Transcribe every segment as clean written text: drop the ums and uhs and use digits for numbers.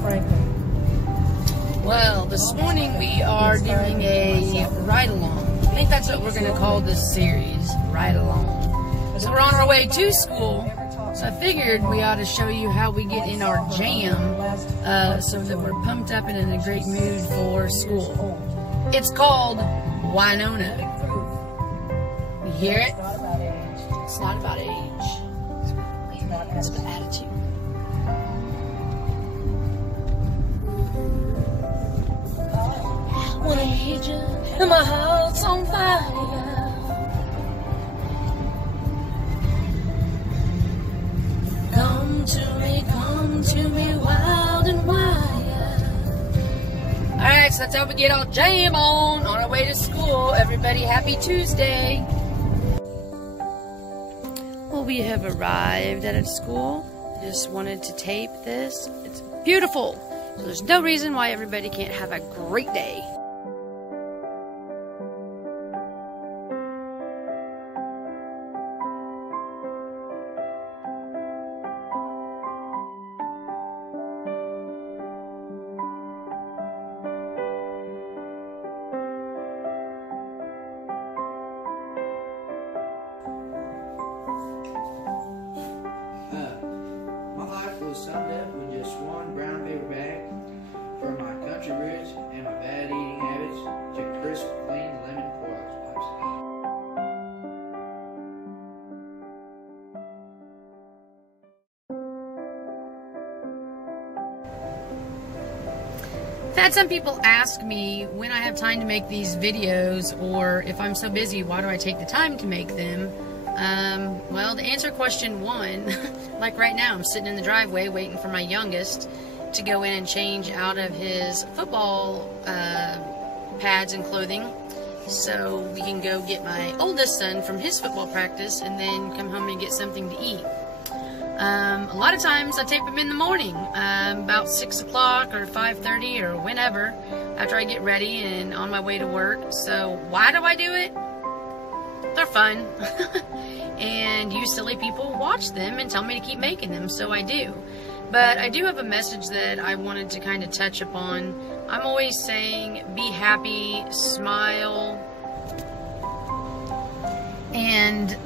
Franklin. Well, this morning we are doing a ride-along. I think that's what we're going to call this series, ride-along. So we're on our way to school, so I figured we ought to show you how we get in our jam so that we're pumped up and in a great mood for school. It's called Winona. You hear it? It's not about age. It's about attitude. When I need you, and my heart's on fire. Come to me, wild and wild. Alright, so that's how we get our jam on our way to school. Everybody, happy Tuesday. Well, we have arrived at a school. I just wanted to tape this. It's beautiful. So there's no reason why everybody can't have a great day. Summed up with just one brown paper bag, from my country roots and my bad eating habits to crisp, clean lemon Clorox I've had some people ask me when I have time to make these videos, or if I'm so busy, why do I take the time to make them? Well, to answer question one, like right now, I'm sitting in the driveway waiting for my youngest to go in and change out of his football pads and clothing so we can go get my oldest son from his football practice and then come home and get something to eat. A lot of times I tape them in the morning, about 6 o'clock or 5:30 or whenever, after I get ready and on my way to work. So why do I do it? They're fun. And you silly people watch them and tell me to keep making them, so I do. But I do have a message that I wanted to kind of touch upon. I'm always saying, be happy, smile. And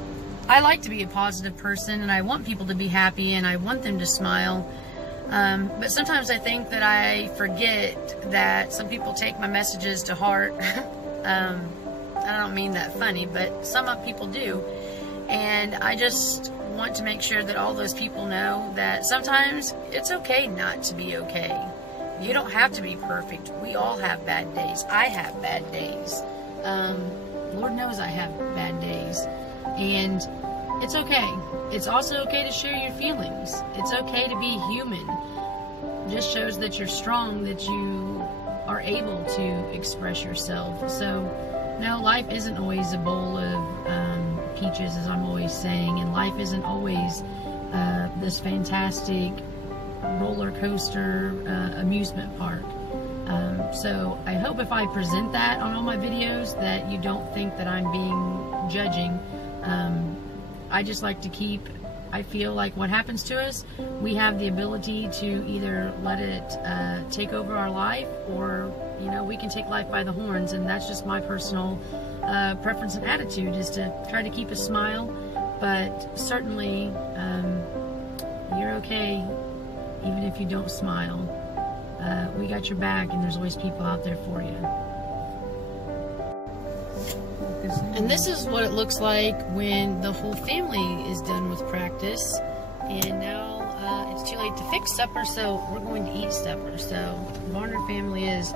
I like to be a positive person, and I want people to be happy, and I want them to smile. But sometimes I think that I forget that some people take my messages to heart. I don't mean that funny, but some people do. And I just want to make sure that all those people know that sometimes it's okay not to be okay. You don't have to be perfect. We all have bad days. I have bad days. Lord knows I have bad days. And it's okay. It's also okay to share your feelings. It's okay to be human. It just shows that you're strong, that you are able to express yourself. So, no, life isn't always a bowl of peaches, as I'm always saying, and life isn't always this fantastic roller coaster amusement park. So I hope if I present that on all my videos that you don't think that I'm being judging. I just like to keep, I feel like what happens to us, we have the ability to either let it take over our life, or you know, we can take life by the horns. And that's just my personal preference and attitude, is to try to keep a smile. But certainly you're okay even if you don't smile. We got your back, and there's always people out there for you. And this is what it looks like when the whole family is done with practice. And now it's too late to fix supper, so we're going to eat supper. So the Varner family is